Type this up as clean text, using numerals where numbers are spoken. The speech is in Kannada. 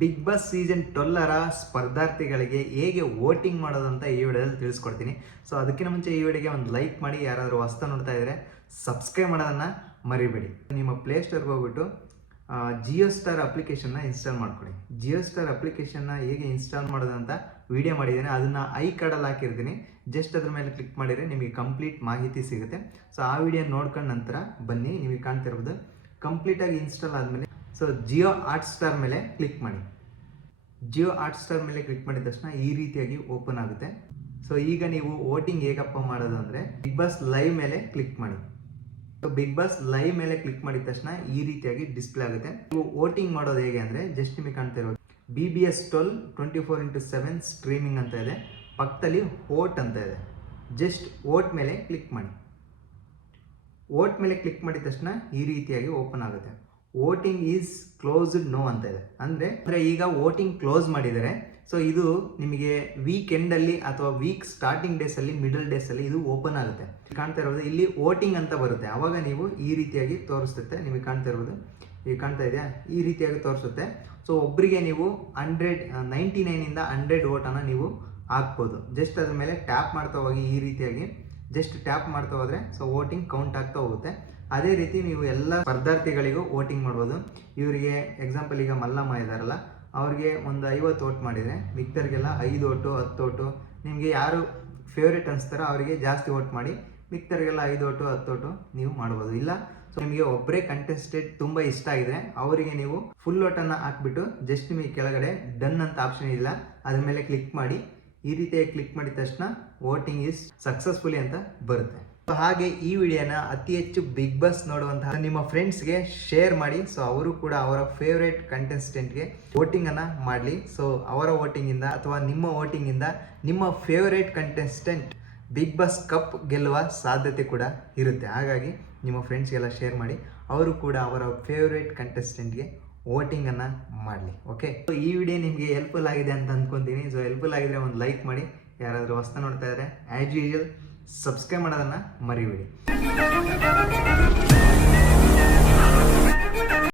ಬಿಗ್ ಬಾಸ್ ಸೀಸನ್ 12ರ ಸ್ಪರ್ಧಾರ್ಥಿಗಳಿಗೆ ಹೇಗೆ ವೋಟಿಂಗ್ ಮಾಡೋದಂತ ಈ ವಿಡಿಯೋದಲ್ಲಿ ತಿಳಿಸ್ಕೊಡ್ತೀನಿ. ಸೊ ಅದಕ್ಕಿಂತ ಮುಂಚೆ ಈ ವಿಡಿಯೋಗೆ ಒಂದು ಲೈಕ್ ಮಾಡಿ, ಯಾರಾದರೂ ಹೊಸ್ತಾ ನೋಡ್ತಾ ಇದ್ದರೆ ಸಬ್ಸ್ಕ್ರೈಬ್ ಮಾಡೋದನ್ನು ಮರಿಬೇಡಿ. ನಿಮ್ಮ ಪ್ಲೇಸ್ಟೋರ್ಗೆ ಹೋಗ್ಬಿಟ್ಟು ಜಿಯೋ ಸ್ಟಾರ್ ಅಪ್ಲಿಕೇಶನ್ನ ಇನ್ಸ್ಟಾಲ್ ಮಾಡ್ಕೊಳ್ಳಿ. ಜಿಯೋ ಸ್ಟಾರ್ ಅಪ್ಲಿಕೇಶನ್ನ ಹೇಗೆ ಇನ್ಸ್ಟಾಲ್ ಮಾಡೋದಂತ ವಿಡಿಯೋ ಮಾಡಿದ್ದೀನಿ, ಅದನ್ನು ಐ ಕಾರ್ಡಲ್ಲಿ ಹಾಕಿರ್ತೀನಿ. ಜಸ್ಟ್ ಅದ್ರ ಮೇಲೆ ಕ್ಲಿಕ್ ಮಾಡಿದರೆ ನಿಮಗೆ ಕಂಪ್ಲೀಟ್ ಮಾಹಿತಿ ಸಿಗುತ್ತೆ. ಸೊ ಆ ವಿಡಿಯೋ ನೋಡ್ಕೊಂಡು ನಂತರ ಬನ್ನಿ. ನಿಮಗೆ ಕಾಣ್ತಿರ್ಬೋದು ಕಂಪ್ಲೀಟಾಗಿ ಇನ್ಸ್ಟಾಲ್ ಆದಮೇಲೆ ಸೊ ಜಿಯೋ ಹಾಟ್ಸ್ಟಾರ್ ಮೇಲೆ ಕ್ಲಿಕ್ ಮಾಡಿ. ಜಿಯೋ ಹಾಟ್ಸ್ಟಾರ್ ಮೇಲೆ ಕ್ಲಿಕ್ ಮಾಡಿದ ತಕ್ಷಣ ಈ ರೀತಿಯಾಗಿ ಓಪನ್ ಆಗುತ್ತೆ. ಸೊ ಈಗ ನೀವು ವೋಟಿಂಗ್ ಹೇಗಪ್ಪ ಮಾಡೋದು ಅಂದರೆ ಬಿಗ್ ಬಾಸ್ ಲೈವ್ ಮೇಲೆ ಕ್ಲಿಕ್ ಮಾಡಿ. ಸೊ ಬಿಗ್ ಬಾಸ್ ಲೈವ್ ಮೇಲೆ ಕ್ಲಿಕ್ ಮಾಡಿದ ತಕ್ಷಣ ಈ ರೀತಿಯಾಗಿ ಡಿಸ್ಪ್ಲೇ ಆಗುತ್ತೆ. ನೀವು ವೋಟಿಂಗ್ ಮಾಡೋದು ಹೇಗೆ ಅಂದರೆ ಜಸ್ಟ್ ನಿಮಗೆ ಕಾಣ್ತಿರೋದು BBS 12 24/7 ಸ್ಟ್ರೀಮಿಂಗ್ ಅಂತ ಇದೆ, ಪಕ್ಕದಲ್ಲಿ ವೋಟ್ ಅಂತ ಇದೆ. ಜಸ್ಟ್ ವೋಟ್ ಮೇಲೆ ಕ್ಲಿಕ್ ಮಾಡಿ. ವೋಟ್ ಮೇಲೆ ಕ್ಲಿಕ್ ಮಾಡಿದ ತಕ್ಷಣ ಈ ರೀತಿಯಾಗಿ ಓಪನ್ ಆಗುತ್ತೆ. ವೋಟಿಂಗ್ ಈಸ್ ಕ್ಲೋಸ್ಡ್ ನೋ ಅಂತ ಇದೆ, ಅಂದರೆ ಈಗ ವೋಟಿಂಗ್ ಕ್ಲೋಸ್ ಮಾಡಿದ್ದಾರೆ. ಸೊ ಇದು ನಿಮಗೆ ವೀಕೆಂಡಲ್ಲಿ ಅಥವಾ ವೀಕ್ ಸ್ಟಾರ್ಟಿಂಗ್ ಡೇಸಲ್ಲಿ ಮಿಡಲ್ ಡೇಸಲ್ಲಿ ಇದು ಓಪನ್ ಆಗುತ್ತೆ. ಕಾಣ್ತಾ ಇರೋದು ಇಲ್ಲಿ ವೋಟಿಂಗ್ ಅಂತ ಬರುತ್ತೆ. ಆವಾಗ ನೀವು ಈ ರೀತಿಯಾಗಿ ತೋರಿಸುತ್ತೆ. ನಿಮಗೆ ಕಾಣ್ತಾ ಇರೋದು ಈಗ ಕಾಣ್ತಾ ಇದೆಯಾ, ಈ ರೀತಿಯಾಗಿ ತೋರಿಸುತ್ತೆ. ಸೊ ಒಬ್ಬರಿಗೆ ನೀವು 99ಇಂದ 100 ವೋಟನ್ನು ನೀವು ಹಾಕ್ಬೋದು. ಜಸ್ಟ್ ಅದ್ರ ಮೇಲೆ ಟ್ಯಾಪ್ ಮಾಡ್ತಾ ಹೋಗಿ ಈ ರೀತಿಯಾಗಿ ಜಸ್ಟ್ ಟ್ಯಾಪ್ ಮಾಡ್ತಾ ಹೋದರೆ ಸೊ ವೋಟಿಂಗ್ ಕೌಂಟ್ ಆಗ್ತಾ ಹೋಗುತ್ತೆ. ಅದೇ ರೀತಿ ನೀವು ಎಲ್ಲ ಸ್ಪರ್ಧಾರ್ಥಿಗಳಿಗೂ ವೋಟಿಂಗ್ ಮಾಡ್ಬೋದು. ಇವರಿಗೆ ಎಕ್ಸಾಂಪಲ್ ಈಗ ಮಲ್ಲಮ್ಮ ಇದ್ದಾರಲ್ಲ, ಅವ್ರಿಗೆ ಒಂದು 50 ವೋಟ್ ಮಾಡಿದರೆ ಮಿಕ್ತರಿಗೆಲ್ಲ 5 ವೋಟು 10 ವೋಟು, ನಿಮಗೆ ಯಾರು ಫೇವ್ರೇಟ್ ಅನಿಸ್ತಾರೋ ಅವರಿಗೆ ಜಾಸ್ತಿ ವೋಟ್ ಮಾಡಿ, ಮಿಕ್ತರಿಗೆಲ್ಲ 5 ವೋಟು 10 ವೋಟು ನೀವು ಮಾಡ್ಬೋದು. ಇಲ್ಲ ಸೊ ನಿಮಗೆ ಒಬ್ಬರೇ ಕಂಟೆಸ್ಟೆಂಟ್ ತುಂಬ ಇಷ್ಟ ಆಗಿದೆ ಅವರಿಗೆ ನೀವು ಫುಲ್ ವೋಟನ್ನು ಹಾಕ್ಬಿಟ್ಟು ಜಸ್ಟ್ ನಿಮಗೆ ಕೆಳಗಡೆ ಡನ್ ಅಂತ ಆಪ್ಷನ್ ಇಲ್ಲ, ಅದ್ರ ಮೇಲೆ ಕ್ಲಿಕ್ ಮಾಡಿ. ಈ ರೀತಿಯಾಗಿ ಕ್ಲಿಕ್ ಮಾಡಿದ ತಕ್ಷಣ ವೋಟಿಂಗ್ ಈಸ್ ಸಕ್ಸಸ್ಫುಲಿ ಅಂತ ಬರುತ್ತೆ. ಹಾಗೆ ಈ ವಿಡಿಯೋನ ಅತಿ ಹೆಚ್ಚು ಬಿಗ್ ಬಾಸ್ ನೋಡುವಂತಹ ನಿಮ್ಮ ಫ್ರೆಂಡ್ಸ್ಗೆ ಶೇರ್ ಮಾಡಿ. ಸೊ ಅವರು ಕೂಡ ಅವರ ಫೇವ್ರೇಟ್ ಕಂಟೆಸ್ಟೆಂಟ್ಗೆ ವೋಟಿಂಗನ್ನು ಮಾಡಲಿ. ಸೊ ಅವರ ವೋಟಿಂಗಿಂದ ಅಥವಾ ನಿಮ್ಮ ವೋಟಿಂಗಿಂದ ನಿಮ್ಮ favourite contestant Bigg Boss cup ಗೆಲ್ಲುವ ಸಾಧ್ಯತೆ ಕೂಡ ಇರುತ್ತೆ. ಹಾಗಾಗಿ ನಿಮ್ಮ ಫ್ರೆಂಡ್ಸ್ಗೆಲ್ಲ ಶೇರ್ ಮಾಡಿ, ಅವರು ಕೂಡ ಅವರ ಫೇವ್ರೇಟ್ ಕಂಟೆಸ್ಟೆಂಟ್ಗೆ ವೋಟಿಂಗನ್ನು ಮಾಡಲಿ. ಓಕೆ, ಸೊ ಈ ವಿಡಿಯೋ ನಿಮಗೆ ಹೆಲ್ಪ್ಫುಲ್ ಆಗಿದೆ ಅಂತ ಅಂದ್ಕೊತೀನಿ. ಸೊ ಹೆಲ್ಪ್ಫುಲ್ ಆಗಿದ್ರೆ ಒಂದು ಲೈಕ್ ಮಾಡಿ, ಯಾರಾದರೂ ಹೊಸ್ತಾ ನೋಡ್ತಾ ಇದ್ದಾರೆ ಆ್ಯಸ್ ಯೂಶುವಲ್ ಸಬ್ಸ್ಕ್ರೈಬ್ ಮಾಡೋದನ್ನು ಮರಿಬೇಡಿ.